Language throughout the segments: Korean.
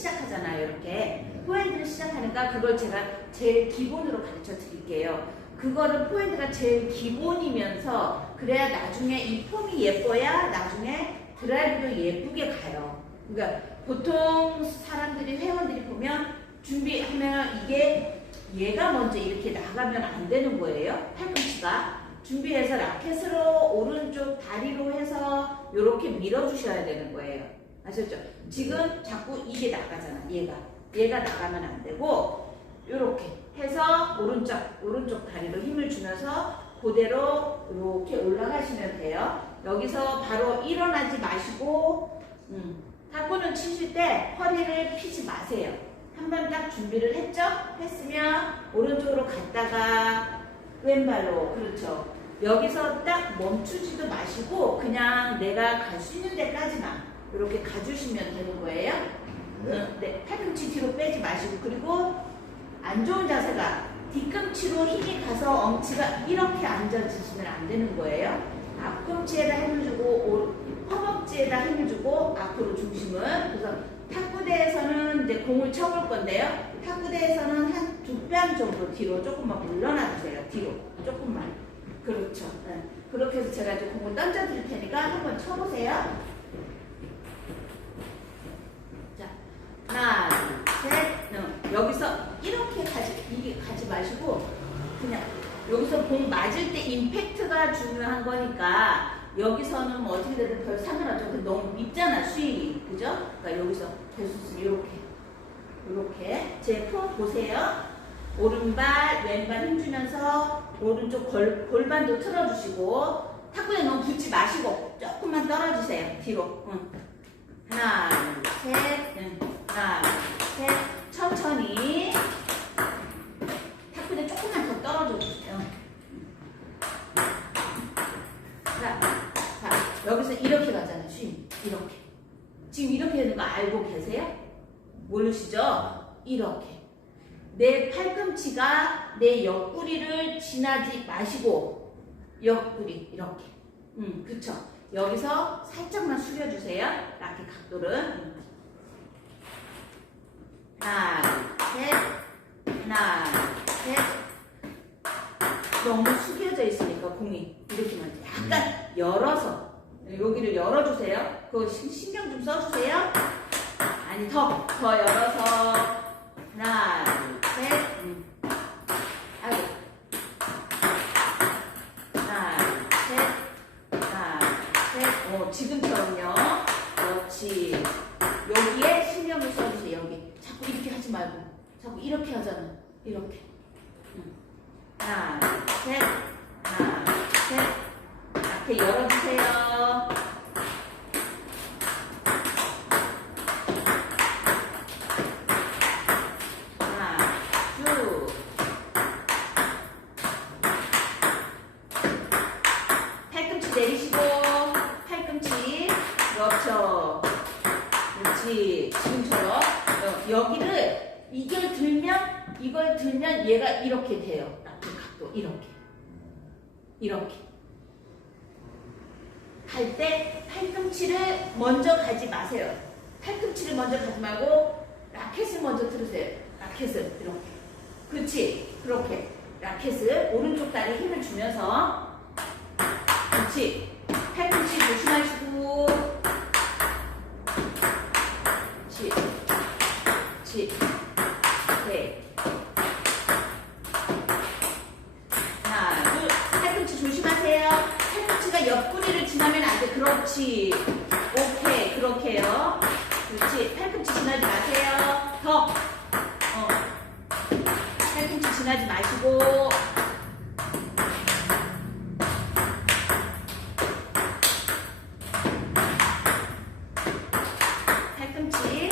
시작하잖아요. 이렇게 포핸드를 시작하니까 그걸 제가 제일 기본으로 가르쳐 드릴게요. 그거를 포핸드가 제일 기본이면서 그래야 나중에 이 폼이 예뻐야 나중에 드라이브도 예쁘게 가요. 그러니까 보통 사람들이 회원들이 보면 준비하면 이게 얘가 먼저 이렇게 나가면 안 되는 거예요. 팔꿈치가 준비해서 라켓으로 오른쪽 다리로 해서 이렇게 밀어주셔야 되는 거예요. 아셨죠? 지금 자꾸 이게 나가잖아. 얘가 얘가 나가면 안 되고 이렇게 해서 오른쪽 오른쪽 다리로 힘을 주면서 그대로 이렇게 올라가시면 돼요. 여기서 바로 일어나지 마시고 음, 탁구는 치실 때 허리를 피지 마세요. 한 번 딱 준비를 했죠? 했으면 오른쪽으로 갔다가 왼발로 그렇죠. 여기서 딱 멈추지도 마시고 그냥 내가 갈 수 있는 데까지만 이렇게 가주시면 되는 거예요. 응, 네, 팔꿈치 뒤로 빼지 마시고 그리고 안 좋은 자세가 뒤꿈치로 힘이 가서 엉치가 이렇게 앉아지시면 안 되는 거예요. 앞꿈치에다 힘을 주고 오- 허벅지에다 힘을 주고 앞으로 중심을 그래서 탁구대에서는 이제 공을 쳐볼 건데요. 탁구대에서는 한 두 뺨 정도 뒤로 조금만 물러나 주세요. 뒤로 조금만. 그렇죠. 네. 그렇게 해서 제가 이제 공을 던져 드릴 테니까 한번 쳐보세요. 자, 하나, 둘, 셋, 응. 여기서 이렇게 가지, 이게 가지 마시고, 그냥, 여기서 공 맞을 때 임팩트가 중요한 거니까, 여기서는 뭐 어떻게 되든 별 상관없죠. 너무 밉잖아, 스윙이. 그죠? 그러니까 여기서 될수 있으면 이렇게. 이렇게. 제 폼 보세요. 오른발, 왼발 힘주면서, 오른쪽 골, 골반도 틀어주시고, 탁구에 너무 붙지 마시고, 조금만 떨어지세요. 뒤로. 응. 하나, 둘, 셋, 응. 하나, 둘, 셋. 천천히. 탁구대 조금만 더 떨어져 주세요. 자, 자, 여기서 이렇게 가잖아요. 스윙. 이렇게. 지금 이렇게 되는 거 알고 계세요? 모르시죠? 이렇게. 내 팔꿈치가 내 옆구리를 지나지 마시고, 옆구리, 이렇게. 음, 그쵸. 여기서 살짝만 숙여주세요. 라켓 각도를. 음. 하나, 셋, 하나, 셋. 너무 숙여져 있으니까 공이 이렇게만 돼. 약간 열어서 여기를 열어주세요. 그거 신- 신경 좀 써주세요. 아니 더 더 열어서 하나, 둘, 셋. 음. 아이고. 하나, 둘, 셋. 하나, 셋. 어, 지금처럼요. 그렇지. 여기에 신경을 써주세요. 여기. 자꾸 이렇게 하지 말고. 자꾸 이렇게 하잖아. 이렇게. 음. 하나, 셋. 하나, 셋. 이렇게 열어주세요. 하나, 쭉. 팔꿈치 내리시고, 팔꿈치. 그렇죠. 그렇지. 지금처럼. 어, 여기를, 이걸 들면, 이걸 들면 얘가 이렇게 돼요. 딱그 각도, 이렇게. 이렇게. 갈 때 팔꿈치를 먼저 가지 마세요. 팔꿈치를 먼저 가지 말고 라켓을 먼저 들으세요. 라켓을 이렇게. 그렇지. 그렇게. 라켓을 오른쪽 다리 힘을 주면서 그렇지. 팔꿈치 조심하시고 그렇지. 그렇지. 오케이. 하나, 둘, 팔꿈치 조심하세요. 팔꿈치가 옆구리를 지나면 안 돼. 그렇지. 오케이, 그렇게요. 그렇지. 팔꿈치 지나지 마세요. 더. 어. 팔꿈치 지나지 마시고. 팔꿈치.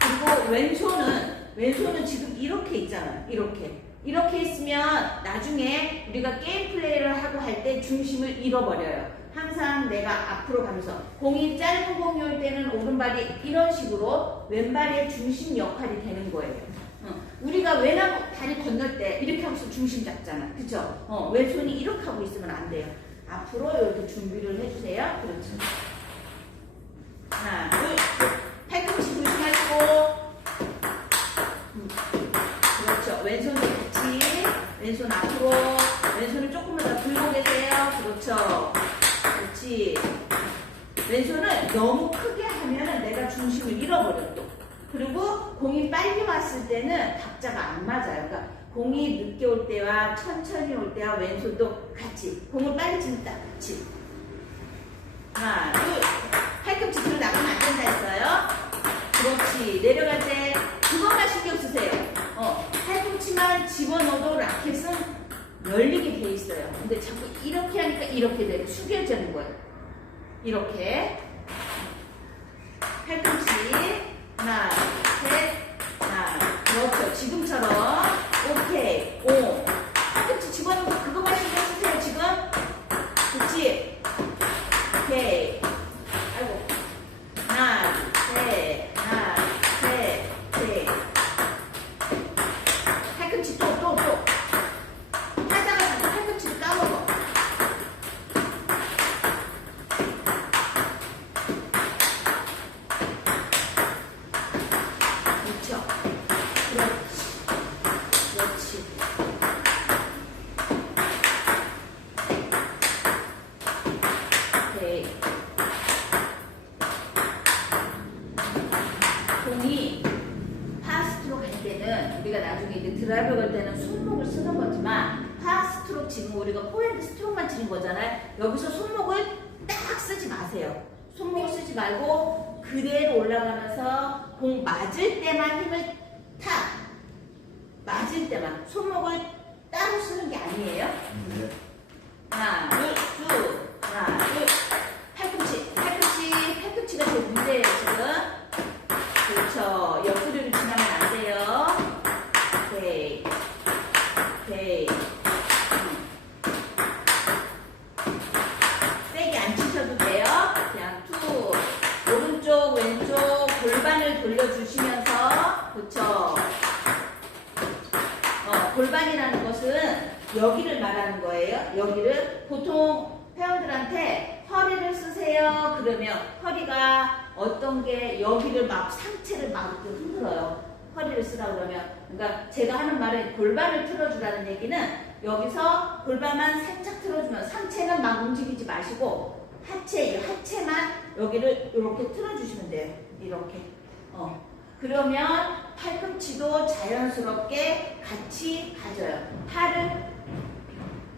그리고 왼손은 왼손은 지금 이렇게 있잖아. 이렇게. 이렇게 있으면 나중에 우리가 게임 플레이를 하고 할 때 중심을 잃어버려요. 항상 내가 앞으로 가면서 공이 짧은 공이 올 때는 오른발이 이런 식으로 왼발의 중심 역할이 되는 거예요. 어, 우리가 왼하고 다리 건널 때 이렇게 하고서 중심 잡잖아. 그쵸? 어, 왼손이 이렇게 하고 있으면 안 돼요. 앞으로 이렇게 준비를 해주세요. 그렇죠. 하나, 둘, 셋. 팔꿈치 조심하시고. 음. 그렇죠. 왼손도 같이. 왼손 앞으로. 왼손을 조금만 더 들고 계세요. 그렇죠. 그렇지. 왼손을 너무 크게 하면 내가 중심을 잃어버려 또. 그리고 공이 빨리 왔을 때는 박자가 안 맞아요. 그러니까 공이 늦게 올 때와 천천히 올 때와 왼손도 같이. 공을 빨리 딱 같이. 하나, 둘. 팔꿈치 들어 나가면 안 된다 했어요. 그렇지. 내려갈 때 그것만 신경 쓰세요. 어, 팔꿈치만 집어넣어도 라켓은 열리게 돼 있어요. 근데 자꾸 이렇게 하니까 이렇게 돼요. 숙여지는 거예요. 이렇게. 팔꿈치. 하나, 셋, 하나. 그렇죠. 지금처럼. 오케이. 오. 팔꿈치 집어넣고 그것만 신경 쓰세요. 지금. 그렇지. 오케이. 아이고. 하나, 셋, 하나, 셋, 셋. 팔꿈치 또, 또, 또. 하다가 자꾸 팔꿈치를 까먹어. 그렇죠. 그렇지. 그렇지. 오케이. 공이 파스트로 갈 때는 우리가 나중에 이제 드라이버 갈 때는 손목을 쓰는 거지만 파스트로 지금 우리가 포핸드 스트로크만 치는 거잖아요. 여기서 손목을 딱 쓰지 마세요. 손목을 쓰지 말고 그대로 올라가면서 공 맞을 때만 힘을 탁 맞을 때만 손목을 따로 쓰는 게 아니에요. 네. 하나, 둘, 쭉. 하나, 둘. 팔꿈치, 팔꿈치, 팔꿈치가 제일 문제예요, 지금. 그렇죠. 옆구리를 지나면 안 돼요. 오케이. 오케이. 음. 세게 안 치셔도 돼요. 그냥 툭. 오른쪽, 왼쪽 골반을 돌려주시면서. 그렇죠. 어, 골반이라는 것은 여기를 말하는 거예요. 여기를 보통 회원들한테 허리를 쓰세요. 그러면 허리가 어떤 게 여기를 막 상체를 막 이렇게 흔들어요. 허리를 쓰라 그러면 그러니까 제가 하는 말은 골반을 틀어주라는 얘기는 여기서 골반만 살짝 틀어주면 상체는 막 움직이지 마시고 하체 이 하체만 여기를 이렇게 틀어주시면 돼요. 이렇게 어. 그러면 팔꿈치도 자연스럽게 같이 가져요. 팔을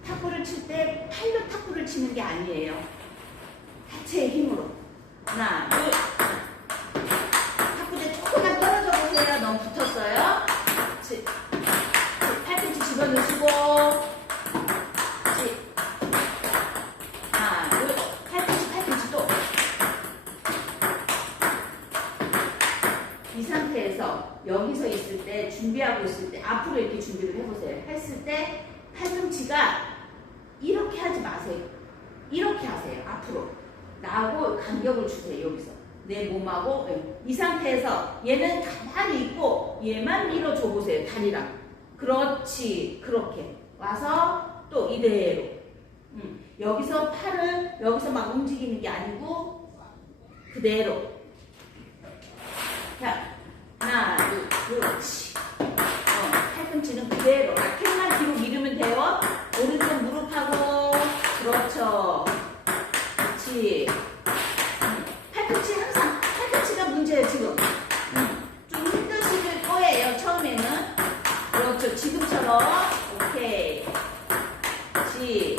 탁구를 칠 때 팔로 탁구를 치는 게 아니에요. 하체의 힘으로. 하나, 둘. 탁구대 조금만 떨어져 보세요. 너무 붙었어요. 팔꿈치 집어넣으시고. 그렇지. 하나, 둘. 팔꿈치, 팔꿈치 또. 이 상태에서 여기서 있을 때 준비하고 있을 때 앞으로 이렇게 준비를 해보세요. 했을 때 팔꿈치가 이렇게 하지 마세요. 이렇게 하세요. 앞으로 나하고 간격을 주세요. 여기서 내 몸하고 네. 이 상태에서 얘는 가만히 있고 얘만 밀어줘 보세요. 다리랑 그렇지 그렇게 와서 또 이대로 음. 여기서 팔을 여기서 막 움직이는 게 아니고 그대로 자, 하나, 둘, 그렇지. 어, 팔꿈치는 그대로. 라켓만 뒤로 밀으면 돼요. 오른쪽 무릎하고, 그렇죠. 그렇지. 음, 팔꿈치 항상, 팔꿈치가 문제예요, 지금. 음, 좀 힘드실 거예요, 처음에는. 그렇죠. 지금처럼. 오케이. 그렇지.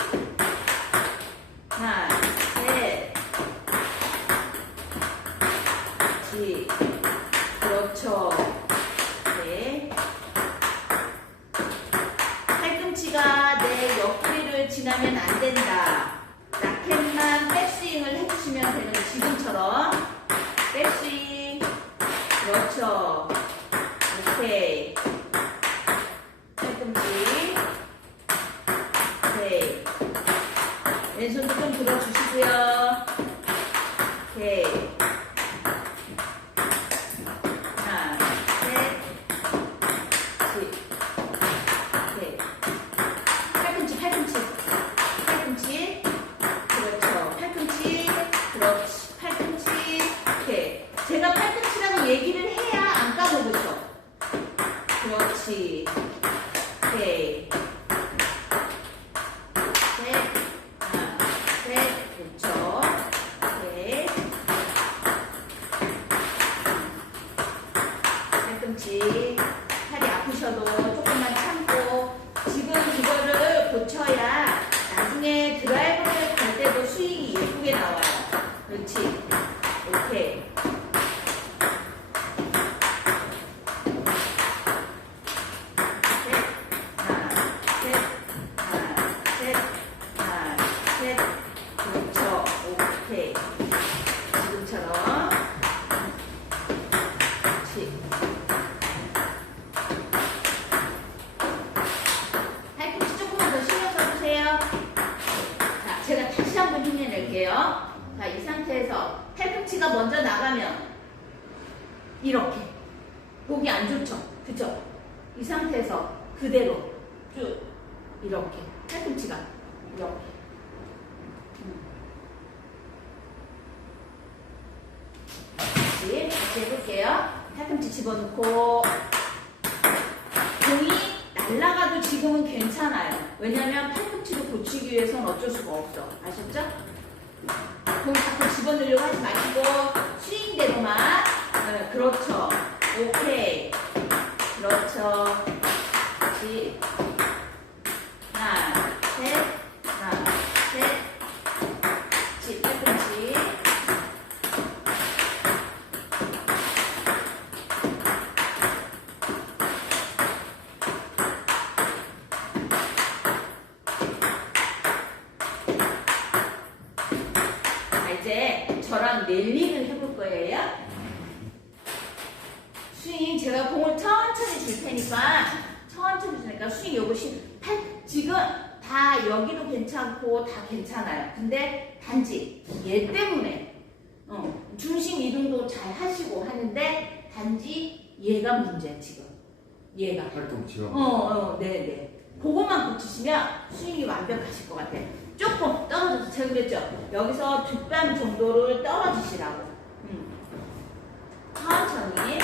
하나, 셋. 그렇지. 그렇죠. 네. 팔꿈치가 내 옆구리를 지나면 안 된다. 라켓만 백스윙을 해주시면 되는 지금처럼. 백스윙. 그렇죠. 오케이. 팔꿈치. 오케이. 왼손도 좀 들어주시고요. 해볼게요. 팔꿈치 집어넣고 공이 날아가도 지금은 괜찮아요. 왜냐면 팔꿈치를 고치기 위해선 어쩔 수가 없어. 아셨죠? 공 자꾸 집어넣으려고 하지 마시고 스윙대로만 네, 그렇죠. 오케이. 그렇죠. 다시. 괜찮아요. 근데 단지 얘 때문에 어, 중심 이동도 잘 하시고 하는데 단지 얘가 문제야 지금. 얘가. 활동 지원. 어, 어, 네네. 그거만 고치시면 스윙이 완벽하실 것 같아요. 조금 떨어져서 제가 그랬죠? 여기서 두 뺨 정도를 떨어지시라고. 음. 천천히.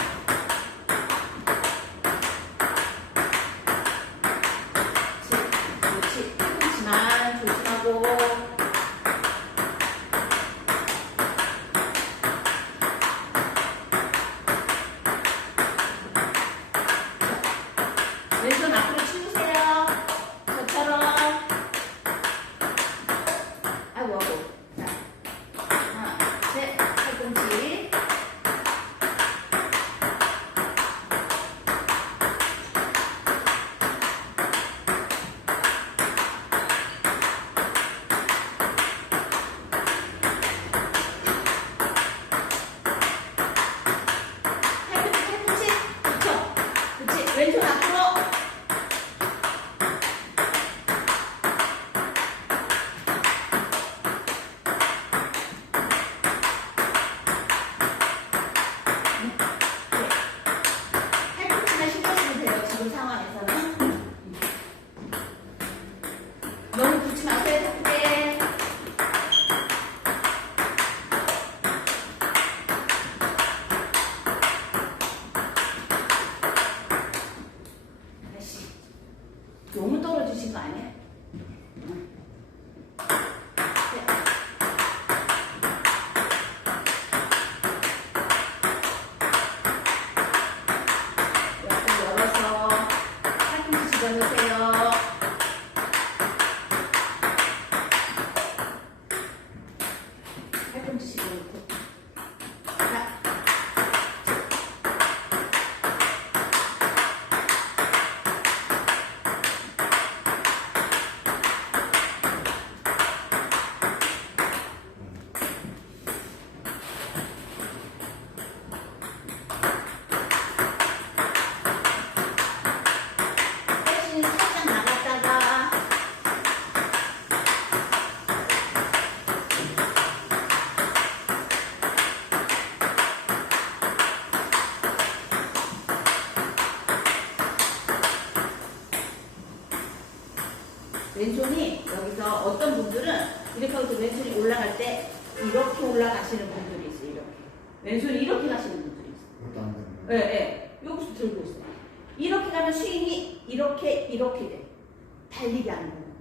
달리게 하는 거예요.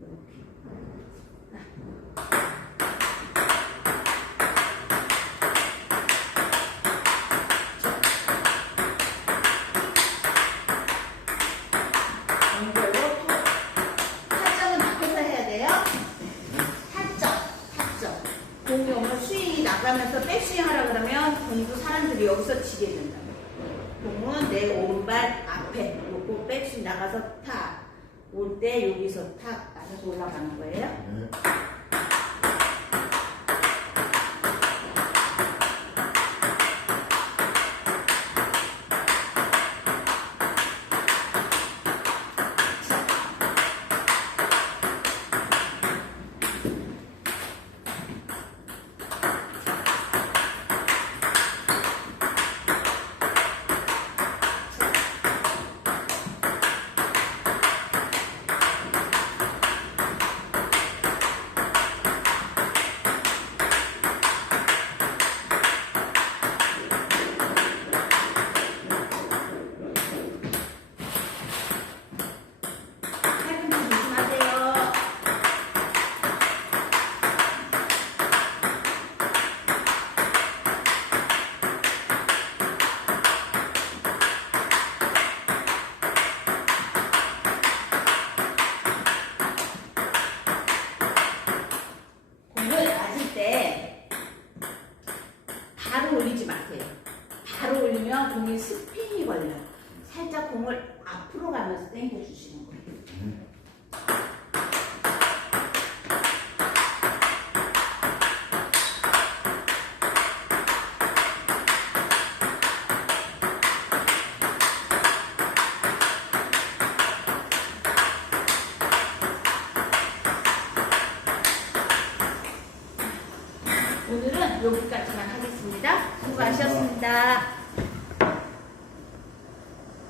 이렇게. 네, 여기서 탁 맞아서 올라가는 거예요. 네. 잘 올리면 공이 스핀이 걸려요. 살짝 공을 앞으로 가면서 당겨주시는 거예요.